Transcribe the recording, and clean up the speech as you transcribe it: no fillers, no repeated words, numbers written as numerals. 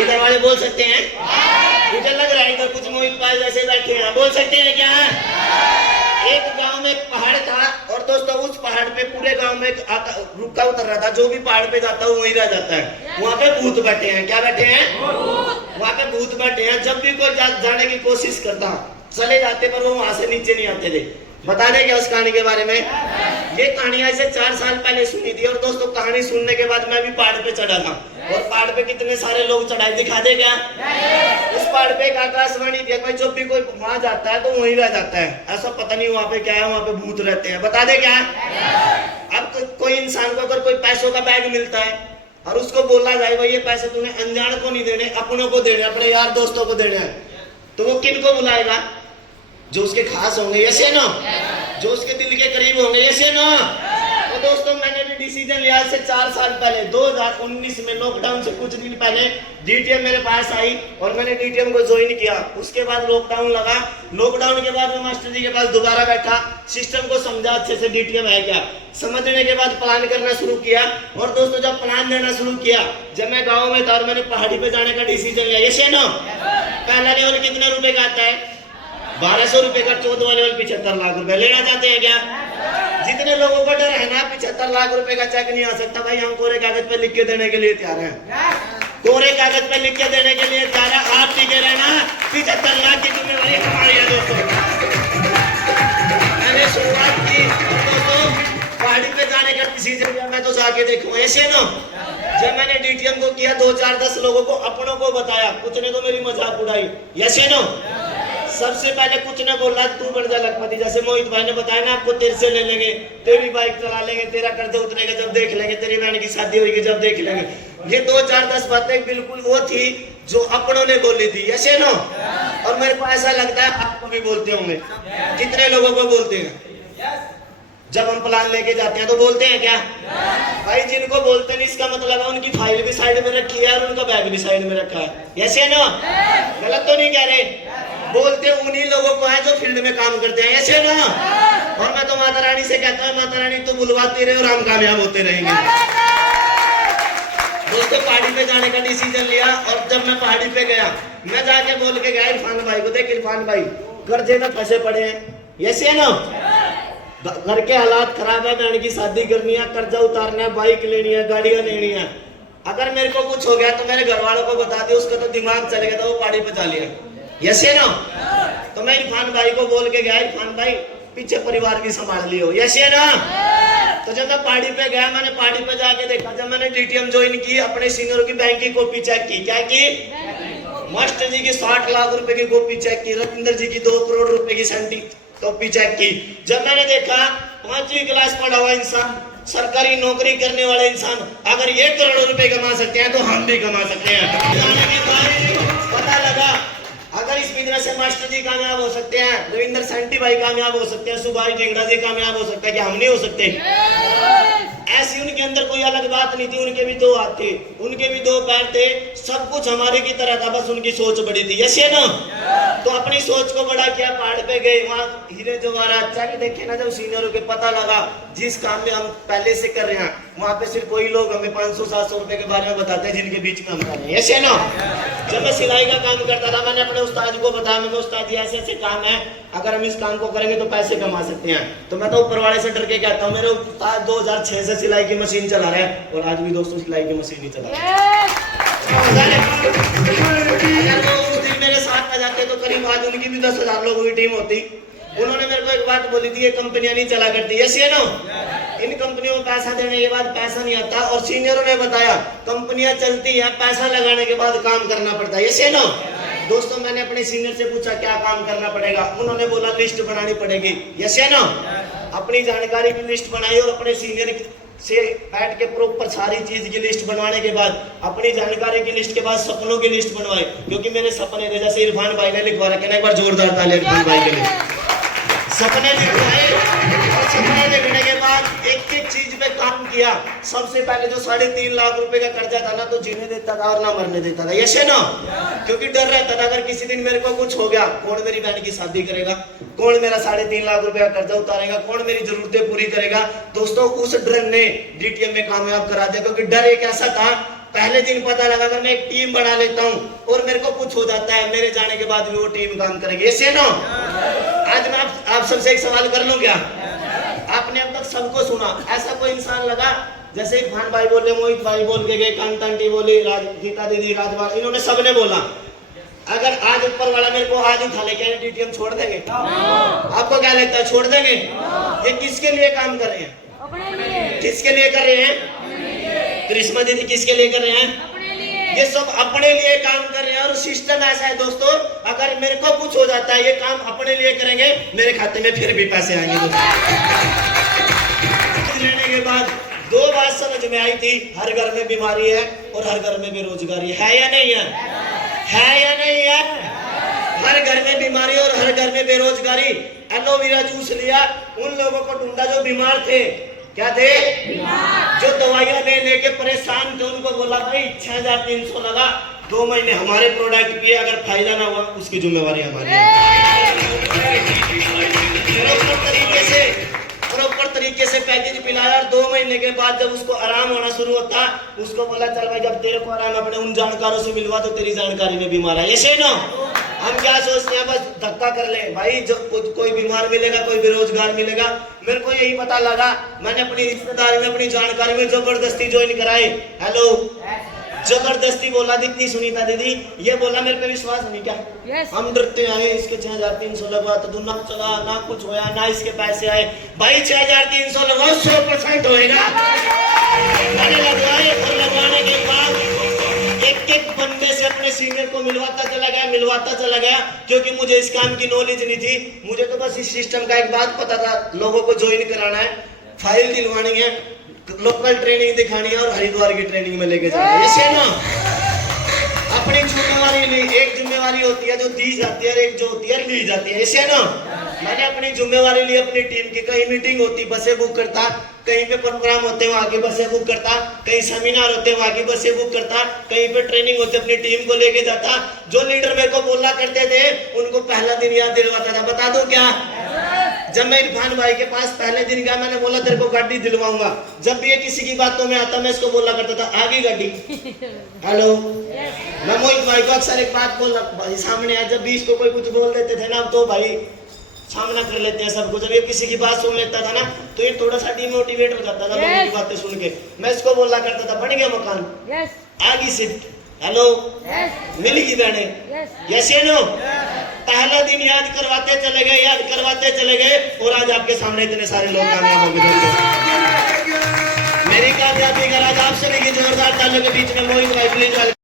इधर वाले बोल सकते हैं? मुझे लग रहा है इधर कुछ मोहित भाई जैसे बैठे हैं, बोल सकते हैं क्या? एक गांव में एक पहाड़ था और दोस्तों उस पहाड़ पे पूरे गांव में रुका उतर रहा था, जो भी पहाड़ पे जाता है वहीं रह जाता है। वहाँ पे भूत बैठे हैं। क्या बैठे हैं? वहाँ पे भूत बैठे हैं। जब भी कोई जाने की कोशिश करता चले जाते पर वो वहां से नीचे नहीं आते थे। बता दें क्या उस कहानी के बारे में? ये कहानी ऐसे 4 साल पहले सुनी थी और दोस्तों कहानी सुनने के बाद मैं भी पहाड़ पे चढ़ा था और पहाड़ पे कितने सारे लोग चढ़ाए, दिखा दे क्या? उस पहाड़ पे एक आकाशवाणी थी, भाई जब भी कोई वहां जाता है तो वहीं रह जाता है। ऐसा पता नहीं वहां पे क्या है, वहां पे भूत रहते हैं। बता दे क्या? अब कोई इंसान को अगर कोई पैसों का बैग मिलता है और उसको बोला जाए भाई ये पैसे तूने अनजान को नहीं देने, अपनों को देने, अपने यार दोस्तों को देने हैं, तो वो किन को बुलाएगा? जो उसके खास होंगे, यस या नो? जो उसके दिल के करीब होंगे, यस या नो? तो दोस्तों मैंने भी डिसीजन लिया से 4 साल पहले 2019 में लॉकडाउन से कुछ दिन पहले डीटीएम मेरे पास आई और मैंने डीटीएम को ज्वाइन किया। उसके बाद लॉकडाउन लगा। लॉकडाउन के बाद मैं मास्टर जी के पास दोबारा बैठा, सिस्टम को समझा अच्छे से डीटीएम है क्या, समझने के बाद प्लान करना शुरू किया। और दोस्तों जब प्लान देना शुरू किया, जब मैं गाँव में था और मैंने पहाड़ी पे जाने का डिसीजन लिया, यस या नो? पहला लेवल कितने रुपए का आता है? 1200 रुपए का। 14वां लेवल 75 लाख रुपए। लेना चाहते हैं क्या? जितने लोगों का डर है ना 75 लाख रुपए का चेक नहीं आ सकता, भाई हम कोरे कागज पे लिख के देने के लिए तैयार हैं। कोरे कागज पे लिख के देने के लिए तैयार है। आप टिके रहना, 75 लाख की जिम्मेवारी हमारी है दोस्तों। मैंने शुरुआत की और दोस्तों पहाड़ी पे जाने का डिसीजन लिया, मैं तो जाके देखूंगा, ऐसे नो? जब मैंने डीटीएम को किया 2 4 10 लोगों को अपनों को बताया, कुछ ने तो मेरी मजाक उड़ाई, यस या नो? सबसे पहले कुछ ने बोला तू बन जा लखपति, जैसे मोहित भाई ने बताया ना आपको, तेरे से ले लेंगे, तेरी बाइक चला लेंगे, तेरा कर्जा उतरेगा जब देख लेंगे, तेरी बहन की शादी होगी जब देख लेंगे। ये 2 4 10 बातें बिल्कुल वो थी जो अपनों ने बोली थी, यस या नो? और मेरे को ऐसा लगता है आपको भी बोलते होंगे। कितने लोगों को बोलते हैं? जब हम प्लान लेके जाते हैं तो बोलते हैं क्या? भाई जिनको बोलते नहीं इसका मतलब है उनकी फाइल भी साइड में रखी है और उनका बैग भी साइड में रखा है, यस या नो? गलत तो नहीं कह रहे? बोलते उन्हीं लोगों को है जो फील्ड में काम करते हैं, यस या नो? और मैं तो माता रानी से कहता हूँ माता रानी तो बुलवाती रहे और हम कामयाब होते रहेंगे। दोस्तों पहाड़ी पे जाने का डिसीजन लिया और जब मैं पहाड़ी पे गया मैं जाके बोल के गया इरफान भाई को, देख इरफान भाई कर्जे में फंसे पड़े हैं, यस या नो? घर के हालात खराब है, बहन की शादी करनी है, कर्जा उतारना है, बाइक लेनी है, गाड़ियां लेनी है। अगर मेरे को कुछ हो गया तो मेरे घर वालों को बता दिया, उसका तो दिमाग चलेगा तो वो पहाड़ी पे जा लिया, यस या नो? तो मैं इरफान भाई को बोल के गया इरफान भाई पीछे परिवार भी संभाल लियो, यस या नो? तो जब मैं पहाड़ी पे गया मैंने पहाड़ी पे जाके देखा, जब मैंने डीटीएम ज्वाइन की अपने सीनियरों की बैंक की कॉपी चेक की, क्या की? मास्टर जी की 60 लाख रुपए की कॉपी चेक की, रविंदर जी की 2 करोड़ रुपए की सेंटी कॉपी चेक की। जब मैंने देखा 5वीं क्लास पढ़ा हुआ इंसान, सरकारी नौकरी करने वाला इंसान अगर 1 करोड़ रुपए कमा सकते हैं तो हम भी कमा सकते हैं। पता लगा अगर इस बिजनेस से मास्टर जी कामयाब हो सकते हैं, रविंदर सेंटी भाई कामयाब हो सकते हैं, सुभाष ढिंगड़ा जी कामयाब हो सकते हैं, क्या हम नहीं हो सकते? ऐसी उनके अंदर कोई अलग बात नहीं थी, उनके भी 2 हाथ थे, उनके भी 2 पैर थे, सब कुछ हमारे की तरह था, बस उनकी सोच बड़ी थी, यस या नो? तो अपनी सोच को बड़ा किया, पहाड़ पे गए, वहाँ हीरे जवाहरात चाहे देखे ना, जब सीनियरों के पता लगा जिस काम में हम पहले से कर रहे हैं वहाँ पे सिर्फ कोई लोग हमें 500-700 रुपए के बारे में बताते हैं जिनके बीच में हम कर रहे हैं, यस या नो? जब मैं सिलाई का काम करता था मैंने अपने उस्ताद को बताया, मैं उस्ताद जी ऐसे ऐसे काम है, अगर हम इस काम को करेंगे तो पैसे कमा सकते हैं। तो मैं तो ऊपर वाले से डर के कहता हूँ, मेरे उस्ताद 2006 से सिलाई की मशीन चला रहे हैं और आज भी दोस्तों सिलाई की मशीन ही चला रहे हैं। उस दिन मेरे साथ आ जाते तो करीब आज उनकी भी 10,000 लोगों की टीम होती। उन्होंने मेरे को एक बात बोली थी, ये कंपनियां नहीं चला करती, यस या नो? इन कंपनियों में पैसा देने के बाद पैसा नहीं आता। और सीनियरों ने बताया कंपनियां चलती है, पैसा लगाने के बाद काम करना पड़ता है, यस या नो? दोस्तों मैंने अपने सीनियर से पूछा क्या काम करना पड़ेगा, उन्होंने बोला लिस्ट बनानी पड़ेगी, यस या नो? अपनी जानकारी की लिस्ट बनाई और अपने सीनियर से बैठ के प्रॉपर सारी चीज की लिस्ट बनवाने के बाद अपनी जानकारी की लिस्ट के बाद सपनों की लिस्ट बनवाई, क्योंकि मेरे सपने थे, जैसे इरफान भाई ने लिखवा रखे ना, एक बार जोरदार ताली इरफान भाई के लिए। सपने लिखवाए और सपने लिखने के बाद एक एक चीज पे काम किया। सबसे पहले जो 3.5 लाख रुपए का कर्जा था ना, तो जीने देता था और ना मरने देता था, यस या नो? क्योंकि डर रहता था अगर किसी दिन मेरे को कुछ हो गया, कौन मेरी बहन की शादी करेगा, कौन मेरा 3.5 लाख रुपए का कर्जा उतारेगा, कौन मेरी जरूरतें पूरी करेगा। दोस्तों उस डर ने डीटीएम में कामयाब करा दिया, क्योंकि डर एक ऐसा था पहले दिन पता लगा अगर मैं एक टीम बना लेता हूँ और मेरे को कुछ हो जाता है, मेरे जाने के बाद भी वो टीम काम करेगी। ऐसे नो आज मैं आप सबसे एक सवाल कर लूं क्या? आपने अब तक सबको सुना, ऐसा कोई इंसान लगा जैसे इरफान भाई बोले, मोहित भाई बोल के गए, कांता आंटी बोली, गीता दीदी, राजवाल, इन्होंने सबने बोला, अगर आज ऊपर वाला मेरे को आज उठा ले, क्या डीटीएम छोड़ देंगे? आपको क्या लगता है छोड़ देंगे? ये किसके लिए काम कर रहे हैं? अपने लिए। किसके लिए कर रहे हैं? करिश्मा दीदी किसके लिए कर रहे हैं? अपने लिए। ये सब अपने लिए काम कर रहे हैं। और सिस्टम ऐसा है दोस्तों, अगर मेरे को कुछ हो जाता है, ये काम अपने लिए करेंगे, मेरे खाते में फिर भी पैसे आएंगे। लेने के बाद दो बात समझ में आई थी, हर घर में बीमारी है और हर घर में बेरोजगारी है या नहीं है? है या नहीं है? हर घर में बीमारी और हर घर में बेरोजगारी। एलोवेरा जूस लिया, उन लोगों को ढूंढा जो बीमार थे, क्या थे? जो दवाइयां ले लेके परेशान थे, उनको बोला भाई 6300 लगा, 2 महीने हमारे प्रोडक्ट पिए, अगर फायदा ना हुआ उसकी जिम्मेवारी हमारी है। प्रॉपर तरीके से पैकेज पिलाया और 2 महीने के बाद जब उसको आराम होना शुरू होता, उसको बोला चल भाई जब तेरे को आराम अपने उन जानकारों से मिलवा तो तेरी जानकारी में बीमार है। ऐसे ना हम क्या सोचते हैं, बस धक्का कर ले भाई, जो कोई बीमार मिलेगा, कोई बेरोजगार मिलेगा। मेरे को यही पता लगा, मैंने अपनी रिश्तेदारी में, अपनी जानकारी में जबरदस्ती ज्वाइन कराई। हेलो जबरदस्ती बोला, इतनी सुनीता दीदी ये बोला, मेरे पे विश्वास नहीं क्या? हम डरते आए, इसके 6300 लगवा तो ना चला, ना कुछ होया, ना इसके पैसे आए। भाई 6300 लगवाओ, 100% होएगा। मैंने लगवाए और लगवाने के बाद एक बंदे से अपने सीनियर को मिलवाता चला गया, क्योंकि मुझे इस काम की नॉलेज नहीं थी। मुझे तो बस इस सिस्टम का एक बात पता था, लोगों को ज्वाइन कराना है, फाइल दिलवानी है, लोकल ट्रेनिंग दिखानी है और हरिद्वार की ट्रेनिंग में लेके जाना है। ऐसे ना अपनी जिम्मेवारी ली, एक जिम्मेवारी होती है जो दी जाती है और एक जो होती है ली जाती है। ऐसे ना मैंने अपनी जिम्मेवारी ली अपनी टीम की, कहीं मीटिंग होती बसें बुक करता, कहीं पे प्रोग्राम होते वहां की बसें बुक करता, कहीं सेमिनार होते वहां की बसें बुक करता, कहीं पे ट्रेनिंग होती अपनी टीम को लेके जाता। जो लीडर मेरे को बोला करते थे उनको पहला दिन याद दिलवाता था। बता दो क्या? जब मैं इरफान भाई के पास पहले दिन गया, मैंने बोला तेरे को गाड़ी दिलवाऊंगा। जब भी ये किसी की बातों में आता, मैं इसको बोला करता था आगे गाड़ी। हेलो मैं मोहित भाई को अक्सर एक बात बोल भाई सामने आ, जब भी इसको कोई कुछ बोल देते थे ना, तो भाई सामना कर लेते हैं सबको। जब ये किसी की बात सुन लेता था ना, तो ये थोड़ा सा डिमोटिवेट हो जाता था लोगों की बातें सुन के। मैं इसको बोला करता था बन गया मकान, आगे शिफ्ट, हेलो मिलेगी बहने, यस या नो। पहला दिन याद करवाते चले गए और आज आपके सामने इतने सारे लोग कामयाब हो गए। मेरी कामयाबी का राज आपसे नहीं, जोरदार तालियों के बीच में मोहित भाई प्लीज।